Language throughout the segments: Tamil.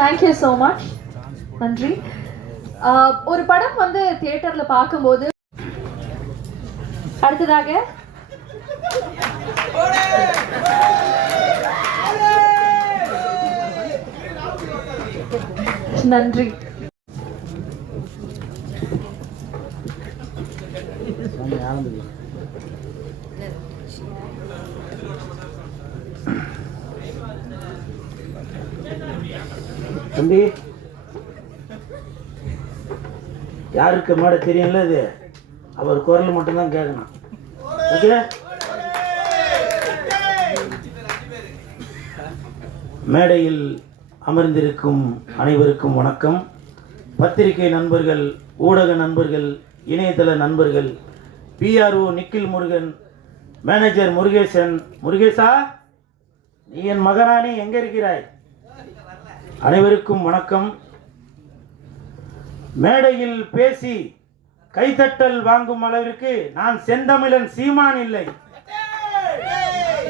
Thank you so much. நன்றி. ஒரு படம் வந்து தியேட்டர்ல பார்க்கும்போது அடுத்ததாக நன்றி. தம்பி, யாருக்கு மாட தெரியும்ல, இது அவர் குரல் மட்டும்தான் கேட்கணும். ஓகே, மேடையில் அமர்ந்திருக்கும் அனைவருக்கும் வணக்கம். பத்திரிகை நண்பர்கள், ஊடக நண்பர்கள், இணையதள நண்பர்கள், பிஆர்ஓ நிக்கில் முருகன், மேனேஜர் முருகேசன். முருகேசா, நீ என் மகனானி, எங்க இருக்கிறாய்? அனைவருக்கும் வணக்கம். மேடையில் பேசி கைத்தட்டல் வாங்கும் அளவிற்கு நான் செந்தமிழன் சீமான் இல்லை.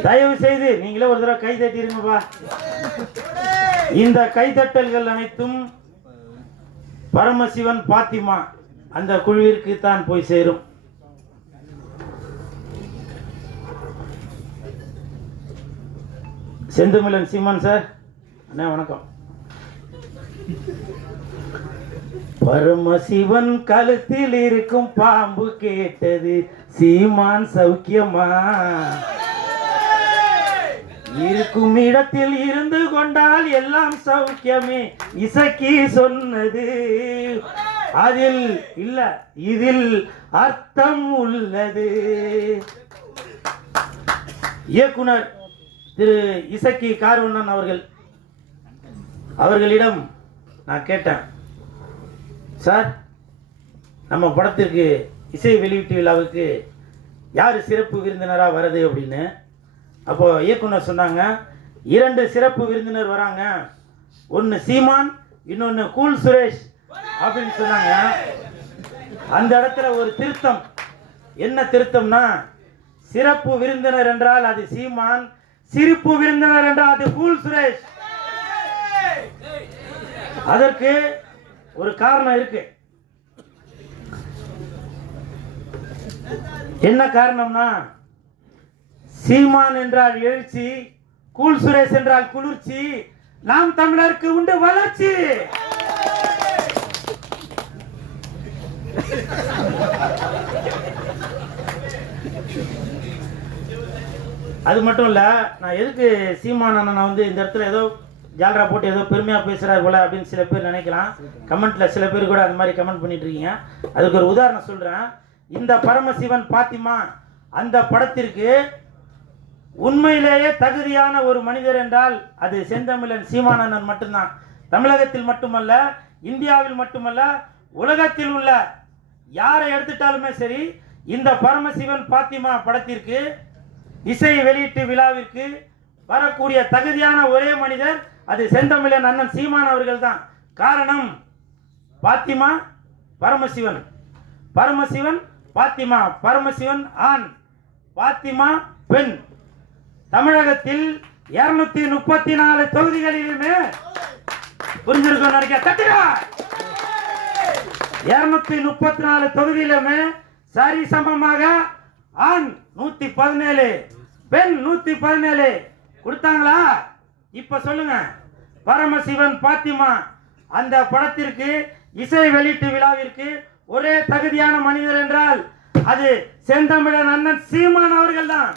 தயவு செய்து நீங்களே ஒரு தடவை கை தட்டிருங்கப்பா. இந்த கைத்தட்டல்கள் அனைத்தும் பரமசிவன் பாத்திமா அந்த குழுவிற்கு தான் போய் சேரும். செந்தமிழன் சீமான் சார், அண்ணா வணக்கம். பரமசிவன் கழுத்தில் இருக்கும் பாம்பு கேட்டது, சீமான் சௌக்கியமா? இருக்கும் இடத்தில் இருந்து கொண்டால் எல்லாம் சௌக்கியமே, இசக்கி சொன்னது. அதில் இல்ல, இதில் அர்த்தம் உள்ளது. இயக்குனர் திரு இசக்கி கார்வண்ணன் அவர்களிடம் நான் கேட்டேன், சார் நம்ம படத்திற்கு இசை வெளியீட்டு விழாவுக்கு யார் சிறப்பு விருந்தினராக வருது அப்படின்னு. அப்போ இயக்குனர் சொன்னாங்க, 2 சிறப்பு விருந்தினர் வராங்க, ஒன்று சீமான், இன்னொன்று கூல் சுரேஷ் அப்படின்னு சொன்னாங்க. அந்த இடத்துல ஒரு திருத்தம். என்ன திருத்தம்னா, சிறப்பு விருந்தினர் என்றால் அது சீமான், சிரிப்பு விருந்தினர் என்றால் அது கூல் சுரேஷ். அதற்கு ஒரு காரணம் இருக்கு. என்ன காரணம்னா, சீமான் என்றால் எழுச்சி, கூல் சுரேஷ் என்றால் குளிர்ச்சி, நாம் தமிழருக்கு உண்டு வளர்ச்சி. அது மட்டும் இல்ல, நான் எதுக்கு சீமான் அண்ணன் வந்து இந்த இடத்துல ஏதோ ஜாலரா போட்டு ஏதோ பெருமையாக பேசுகிறார் போல அப்படின்னு சில பேர் நினைக்கலாம். கமெண்ட்டில் சில பேர் கூட அந்த மாதிரி கமெண்ட் பண்ணிட்டு இருக்கீங்க. அதுக்கு ஒரு உதாரணம் சொல்கிறேன். இந்த பரமசிவன் பாத்திமா அந்த படத்திற்கு உண்மையிலேயே தகுதியான ஒரு மனிதர் என்றால் அது செந்தமிழன் சீமானண்ணன் மட்டும்தான். தமிழகத்தில் மட்டுமல்ல, இந்தியாவில் மட்டுமல்ல, உலகத்தில் உள்ள யாரை எடுத்துட்டாலுமே சரி, இந்த பரமசிவன் பாத்திமா படத்திற்கு இசை வெளியீட்டு விழாவிற்கு வரக்கூடிய தகுதியான ஒரே மனிதர் அது செந்தமிழன் அண்ணன் சீமான் அவர்கள் தான். காரணம், பாத்திமா பரமசிவன், பரமசிவன் பாத்திமா, பரமசிவன் ஆண், பாத்திமா பெண். தமிழகத்தில் 234 தொகுதிகளிலுமே புரிஞ்சிருக்கும் நினைக்க, 234 தொகுதியிலுமே சரி சமமாக ஆண் 117, பெண் 117 கொடுத்தாங்களா? இப்ப சொல்லுங்க, பரமசிவன் பாத்திமா அந்த படத்திற்கு இசை வெளியீட்டு விழாவிற்கு ஒரே தகுதியான மனிதர் என்றால் அது செந்தமிழன் அண்ணன் சீமான் அவர்கள் தான்.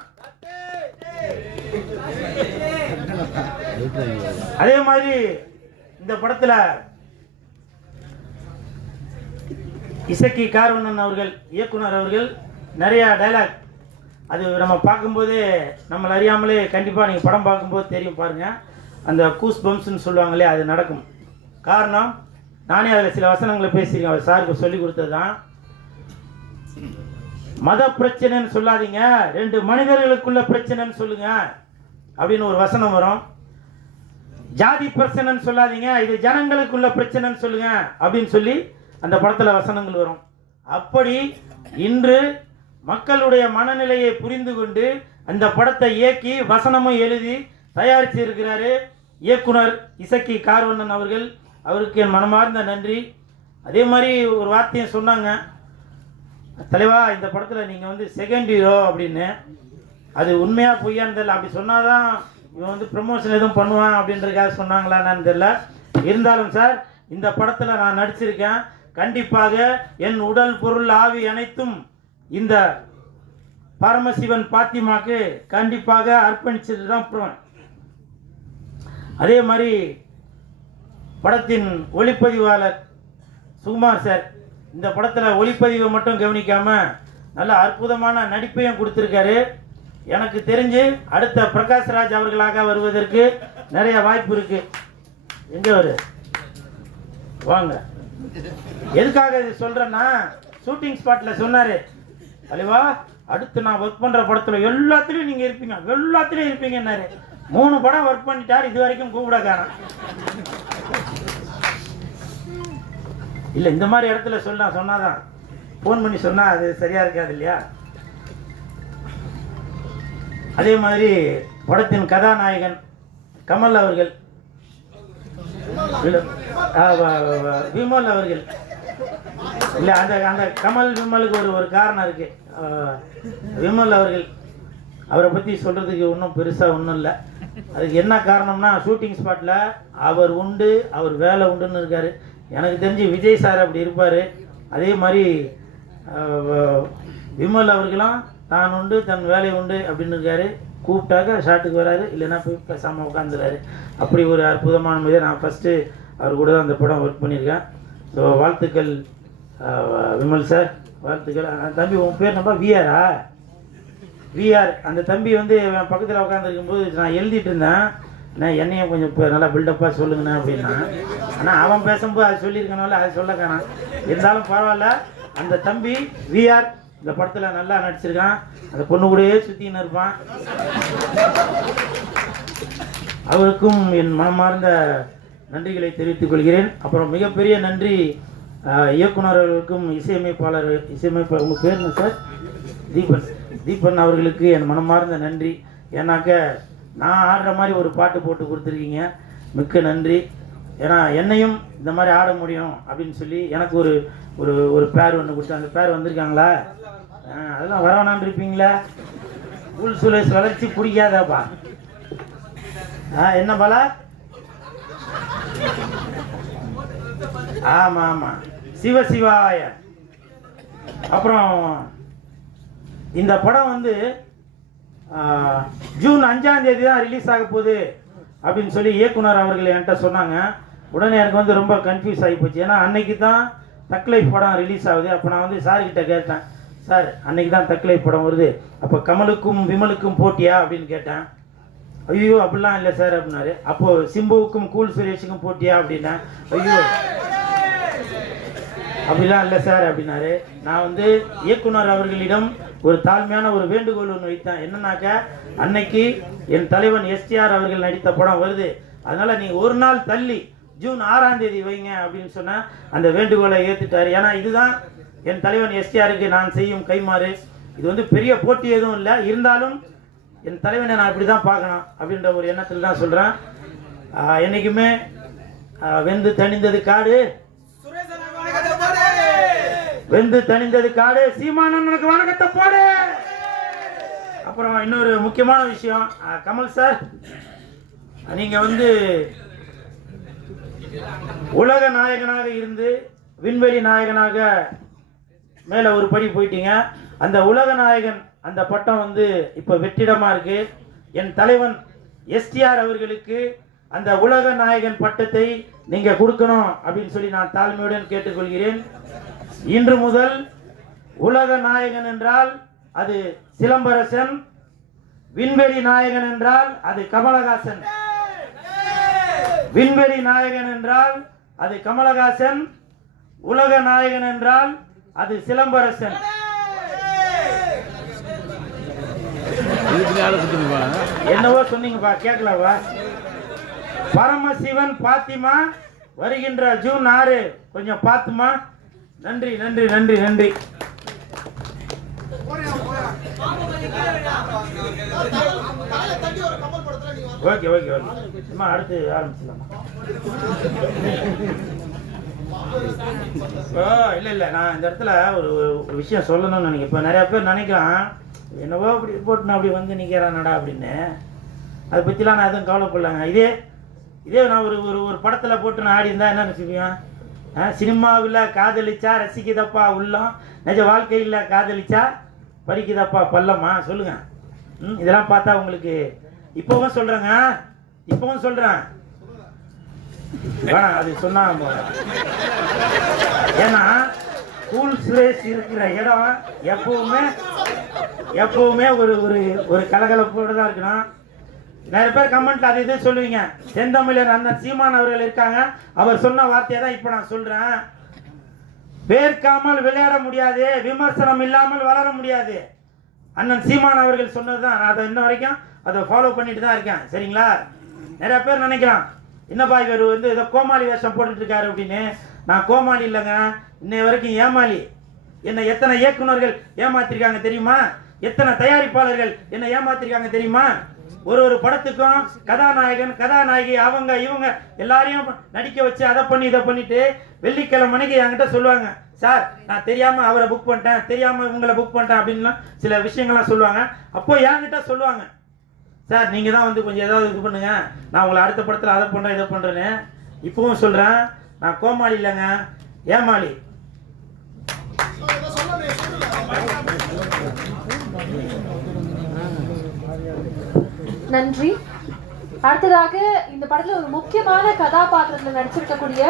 அதே மாதிரி இந்த படத்துல இசக்கி கார்வண்ணன் அவர்கள், இயக்குனர் அவர்கள் நிறைய டைலாக், அது நம்ம பார்க்கும்போது நம்மளை அறியாமலே கண்டிப்பாக நீங்கள் படம் பார்க்கும்போது தெரியும் பாருங்க, அந்த கூஸ் பம்ப்ஸ்ன்னு சொல்லுவாங்களே, அது நடக்கும். காரணம், நானே அதில் சில வசனங்களை பேசியிருக்கேன், அவர் சாருக்கு சொல்லி கொடுத்தது தான். மத பிரச்சனைன்னு சொல்லாதீங்க, 2 மனிதர்களுக்குள்ள பிரச்சனைன்னு சொல்லுங்க அப்படின்னு ஒரு வசனம் வரும். ஜாதி பிரச்சனைன்னு சொல்லாதீங்க, இது ஜனங்களுக்குள்ள பிரச்சனைன்னு சொல்லுங்க அப்படின்னு சொல்லி அந்த படத்தில் வசனங்கள் வரும். அப்படி இன்று மக்களுடைய மனநிலையை புரிந்து கொண்டு அந்த படத்தை இயக்கி வசனமும் எழுதி தயாரித்து இருக்கிறாரு இயக்குனர் இசக்கி கார்வண்ணன் அவர்கள், அவருக்கு என் மனமார்ந்த நன்றி. அதே மாதிரி ஒரு வார்த்தையும் சொன்னாங்க, தலைவா இந்த படத்தில் நீங்கள் வந்து செகண்ட் ஹீரோ அப்படின்னு. அது உண்மையாக பொய்யான்னு தெரியல. அப்படி சொன்னாதான் இவன் வந்து ப்ரமோஷன் எதுவும் பண்ணுவான் அப்படின்றதுக்காக சொன்னாங்களான்னு தெரியல. இருந்தாலும் சார், இந்த படத்தில் நான் நடிச்சிருக்கேன். கண்டிப்பாக என் உடல் பொருள் ஆவி அனைத்தும் இந்த பரமசிவன் பாத்திமாக்கு கண்டிப்பாக அர்ப்பணிச்சது தான் போவேன். அதே மாதிரி படத்தின் ஒளிப்பதிவாளர் சுகுமார் சார் இந்த படத்தில் ஒளிப்பதிவை மட்டும் கவனிக்காமல் நல்ல அற்புதமான நடிப்பையும் கொடுத்துருக்காரு. எனக்கு தெரிஞ்சு அடுத்த பிரகாஷ்ராஜ் அவர்களாக வருவதற்கு நிறைய வாய்ப்பு இருக்கு. எங்க வரு வாங்க. எதுக்காக இது சொல்றேன்னா, ஷூட்டிங் ஸ்பாட்ல சொன்னாரு, தலைவா அடுத்து நான் ஒர்க் பண்ற படத்துல எல்லாத்துலயும் நீங்க இருப்பீங்க, எல்லாத்துலயும் இருப்பீங்கன்னாரு. 3 படம் ஒர்க் பண்ணிட்டார், இது வரைக்கும் கூப்பிட காணோம். இல்ல இந்த மாதிரி இடத்துல சொன்னாதான் போன் பண்ணி சொன்னா அது சரியா இருக்காது இல்லையா. அதே மாதிரி படத்தின் கதாநாயகன் கமல் அவர்கள், விமல் அவர்கள், இல்ல அந்த அந்த கமல் விமலுக்கு ஒரு காரணம் இருக்கு. விமல் அவர்கள், அவரை பத்தி சொல்றதுக்கு ஒன்றும் பெருசா ஒன்றும் இல்லை. அதுக்கு என்ன காரணம்னா, ஷூட்டிங் ஸ்பாட்ல அவர் உண்டு, அவர் வேலை உண்டுன்னு இருக்காரு. எனக்கு தெரிஞ்சு விஜய் சார் அப்படி இருப்பாரு. அதே மாதிரி விமல் அவர்களும் தான் உண்டு தன் வேலை உண்டு அப்படின்னு இருக்காரு. கூப்பிட்டாக்க ஷாட்டுக்கு வராரு, இல்லைன்னா போய் பேசாமல் உட்காந்துறாரு. அப்படி ஒரு அற்புதமான முறையை நான் ஃபஸ்ட்டு அவர் கூட தான் அந்த படம் ஒர்க் பண்ணியிருக்கேன். ஸோ வாழ்த்துக்கள் விமல் சார், வாழ்த்துக்கள். தம்பி உன் பேர் நம்ம விஆரா? விஆர். அந்த தம்பி வந்து என் பக்கத்தில் உட்காந்துருக்கும்போது நான் எழுதிட்டு இருந்தேன், நான் என்னையும் கொஞ்சம் இப்போ நல்லா பில்டப்பாக சொல்லுங்கண்ணே அப்படின்னா. ஆனால் அவன் பேசும்போது அது சொல்லியிருக்கனால அது சொல்ல காணாம். இருந்தாலும் பரவாயில்ல. அந்த தம்பி விஆர் இந்த படத்தில் நல்லா நடிச்சிருக்கான். அந்த பொண்ணு கூடயே சுற்றின்னு இருப்பான். அவருக்கும் என் மனமார்ந்த நன்றிகளை தெரிவித்துக் கொள்கிறேன். அப்புறம் மிகப்பெரிய நன்றி இயக்குநர்களுக்கும் இசையமைப்பாளர் உங்கள் பேர் என்ன சார்? தீபன் அவர்களுக்கு என் மனமார்ந்த நன்றி. ஏன்னாக்க நான் ஆடுற மாதிரி ஒரு பாட்டு போட்டு கொடுத்துருக்கீங்க, மிக்க நன்றி. ஏன்னா என்னையும் இந்த மாதிரி ஆட முடியும் அப்படின்னு சொல்லி எனக்கு ஒரு ஒரு ஒரு பேர் ஒன்று கொடுத்து, அந்த பேர் வந்திருக்காங்களா? அதெல்லாம் வரவேணான்னு இருப்பீங்களா? உள் சுழேஷ் வளர்ச்சி பிடிக்காதாப்பா? என்ன பல? ஆமாம் ஆமாம், சிவசிவாய. அப்புறம் இந்த படம் வந்து ஜூன் 5ஆம் தேதி தான் ரிலீஸ் ஆக போகுது அப்படின்னு சொல்லி இயக்குனர் அவர்கள் என்கிட்ட சொன்னாங்க. உடனே எனக்கு வந்து ரொம்ப கன்ஃபியூஸ் ஆகி போச்சு. ஏன்னா அன்னைக்கு தான் தக் லைஃப் படம் ரிலீஸ் ஆகுது. அப்போ நான் வந்து சார்கிட்ட கேட்டேன், சார் அன்னைக்கு தான் தக் லைஃப் படம் வருது, அப்போ கமலுக்கும் விமலுக்கும் போட்டியா அப்படின்னு கேட்டேன். ஐயோ அப்படிலாம் இல்லை சார் அப்படின்னாரு. அப்போது சிம்புவுக்கும் கூல் சுரேஷுக்கும் போட்டியா அப்படின்னா, ஐயோ அப்படிலாம் இல்லை சார் அப்படின்னாரு. நான் வந்து இயக்குனர் அவர்களிடம் ஒரு தாழ்மையான ஒரு வேண்டுகோள் ஒன்று வைத்தேன். என்னன்னாக்க, அன்னைக்கு என் தலைவன் எஸ்டிஆர் அவர்கள் நடித்த படம் வருது, அதனால நீ ஒரு நாள் தள்ளி ஜூன் 6ஆம் தேதி வைங்க அப்படின்னு சொன்ன. அந்த வேண்டுகோளை ஏற்றுட்டாரு. ஏன்னா இதுதான் என் தலைவன் எஸ்டிஆருக்கு நான் செய்யும் கைமாறு. இது வந்து பெரிய போட்டி எதுவும் இல்லை, இருந்தாலும் என் தலைவனை நான் இப்படி தான் பார்க்கணும் அப்படின்ற ஒரு எண்ணத்தில் தான் சொல்கிறேன். என்றைக்குமே வெந்து தணிந்தது காடு, வெந்து தணிந்தது காடு, சீமானனுக்கு வணக்கத்தை போடு. அப்புறம் இன்னொரு முக்கியமான விஷயம், கமல் சார், நீங்க வந்து உலக நாயகனாக இருந்து விண்வெளி நாயகனாக மேல ஒரு படி போயிட்டீங்க. அந்த உலக நாயகன் அந்த பட்டம் வந்து இப்ப வெற்றிடமா இருக்கு. என் தலைவன் எஸ்டிஆர் அவர்களுக்கு அந்த உலக நாயகன் பட்டத்தை நீங்க கொடுக்கணும் அப்படின்னு சொல்லி நான் தாழ்மையுடன் கேட்டுக்கொள்கிறேன். இன்று முதல் உலக நாயகன் என்றால் அது சிலம்பரசன், விண்வெளி நாயகன் என்றால் அது கமலஹாசன். விண்வெளி நாயகன் என்றால் அது கமலஹாசன், உலக நாயகன் என்றால் அது சிலம்பரசன். என்னவோ சொன்னீங்கப்பா, கேட்கலவா? பரமசிவன் பாத்திமா வருகின்ற ஜூன் 6 கொஞ்சம் பார்த்துமா. நன்றி நன்றி நன்றி நன்றி. தட்டி ஒரு கமல் படத்துல நீ ஓகே ஓகே ஓகே அம்மா அடுத்து ஆரம்பிச்சிடலாமா? இல்லை நான் இந்த இடத்துல ஒரு ஒரு விஷயம் சொல்லணும்னு நினைக்கிறேன். இப்போ நிறையா பேர் நினைக்கிறான் என்னவோ அப்படி போட்டு அப்படி வந்து நிற்கிறானடா அப்படின்னு. அதை பற்றிலாம் நான் எதுவும் கவலைப்படலாங்க. இதே நான் ஒரு ஒரு ஒரு படத்தில் போட்டு நான் ஆடி இருந்தால் என்ன நினச்சிப்பேன்? சினிமாவில் காதலிச்சா ரசிக்குதப்பா உள்ளம், நிஜ வாழ்க்கையில் காதலிச்சா படிக்குதப்பா பள்ளமா? சொல்லுங்கள். இதெல்லாம் பார்த்தா உங்களுக்கு இப்போவும் சொல்கிறேன் வேணாம் அது சொன்னா. ஏன்னா கூல் சுரேஷ் இருக்கிற இடம் எப்பவுமே ஒரு ஒரு ஒரு கலகலப்போடு தான் இருக்கணும். நிறைய பேர் கமெண்ட்ல அது இது சொல்லுவீங்க. செந்தமிழர் அண்ணன் சீமான் அவர்கள் இருக்காங்க, அவர் சொன்ன வார்த்தையை தான் இப்போ நான் சொல்றேன். வேர்க்காமல் விளையாட முடியாது, விமர்சனம் இல்லாமல் வளர முடியாது. அண்ணன் சீமான் அவர்கள் சொன்னதுதான். நான் அதை இன்ன வரைக்கும் அதை ஃபாலோ பண்ணிட்டு தான் இருக்கேன். சரிங்களா? நிறைய பேர் நினைக்கலாம் என்னப்பா இவர் வந்து ஏதோ கோமாளி வேஷம் போட்டுட்டு இருக்காரு அப்படின்னு. நான் கோமாளி இல்லைங்க, இன்னை வரைக்கும் ஏமாளி. என்னை எத்தனை இயக்குநர்கள் ஏமாத்திருக்காங்க தெரியுமா? எத்தனை தயாரிப்பாளர்கள் என்னை ஏமாத்திருக்காங்க தெரியுமா? ஒரு படத்துக்கும் கதாநாயகன் கதாநாயகி அவங்க இவங்க எல்லாரையும் நடிக்க வச்சு அதை பண்ணி இதை பண்ணிட்டு வெள்ளிக்கிழமை மணிக்கு என்கிட்ட சொல்லுவாங்க, சார் நான் தெரியாம அவரை புக் பண்ணிட்டேன், தெரியாம இவங்களை புக் பண்ணிட்டேன் அப்படின்லாம் சில விஷயங்கள்லாம் சொல்லுவாங்க. அப்போ என்கிட்ட சொல்லுவாங்க, சார் நீங்கள் தான் வந்து கொஞ்சம் ஏதாவது இது பண்ணுங்க, நான் உங்களை அடுத்த படத்தில் அதை பண்ணுறேன் இதை பண்ணுறேன்னு. இப்பவும் சொல்கிறேன், நான் கோமாளி இல்லைங்க, ஏமாளி. நன்றி. அடுத்ததாக இந்த படத்துல ஒரு முக்கியமான கதாபாத்திரத்தில் நடிச்சிருக்கக்கூடிய